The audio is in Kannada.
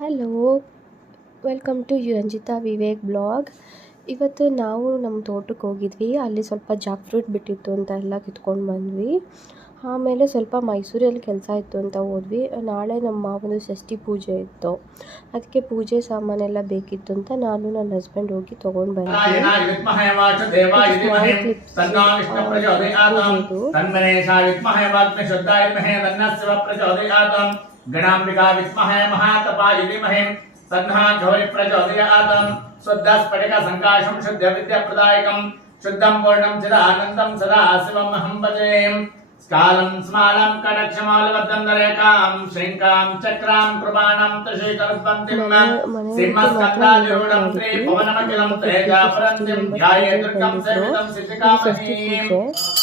Hello, welcome to Ranjita Vivek blog. ಇವತ್ತು ನಾವು ನಮ್ಮ ತೋಟಕ್ಕೆ ಹೋಗಿದ್ವಿ. ಅಲ್ಲಿ ಸ್ವಲ್ಪ ಜಾಕ್ ಫ್ರೂಟ್ ಬಿಟ್ಟಿತ್ತು ಅಂತ ಎಲ್ಲ ಕಿತ್ಕೊಂಡು ಬಂದ್ವಿ. ಆಮೇಲೆ ಸ್ವಲ್ಪ ಮೈಸೂರಲ್ಲಿ ಕೆಲಸ ಇತ್ತು ಅಂತ ಹೋದ್ವಿ. ನಾಳೆ ನಮ್ಮ ಮಾವನದು ಷಷ್ಠಿ ಪೂಜೆ ಇತ್ತು, ಅದಕ್ಕೆ ಪೂಜೆ ಸಾಮಾನೆಲ್ಲ ಬೇಕಿತ್ತು ಅಂತ ನಾನು ನನ್ನ ಹಸ್ಬೆಂಡ್ ಹೋಗಿ ತೊಗೊಂಡು ಬಂದ್ವಿ. गणांबिका विद्महे महातपाय धीमहि तन्नः गौरी प्रचोदयात् शुद्धस्फटिक संकाशं शुद्ध विद्याप्रदायकं शुद्धं पूर्णं चिदानन्दं सदा शिवम् अहं भजे स्कालं स्मालं कटक्षमालवद्दं नरेकां श्रृङ्कां चक्रां कृपाणां त्रिशेखरद्वन्तिं सिंहस्कन्धाधिरूढं त्रिभुवनमखिलं तेजापरन्तिं ध्याये दुर्गं सेवितं सिद्धिकामहीम्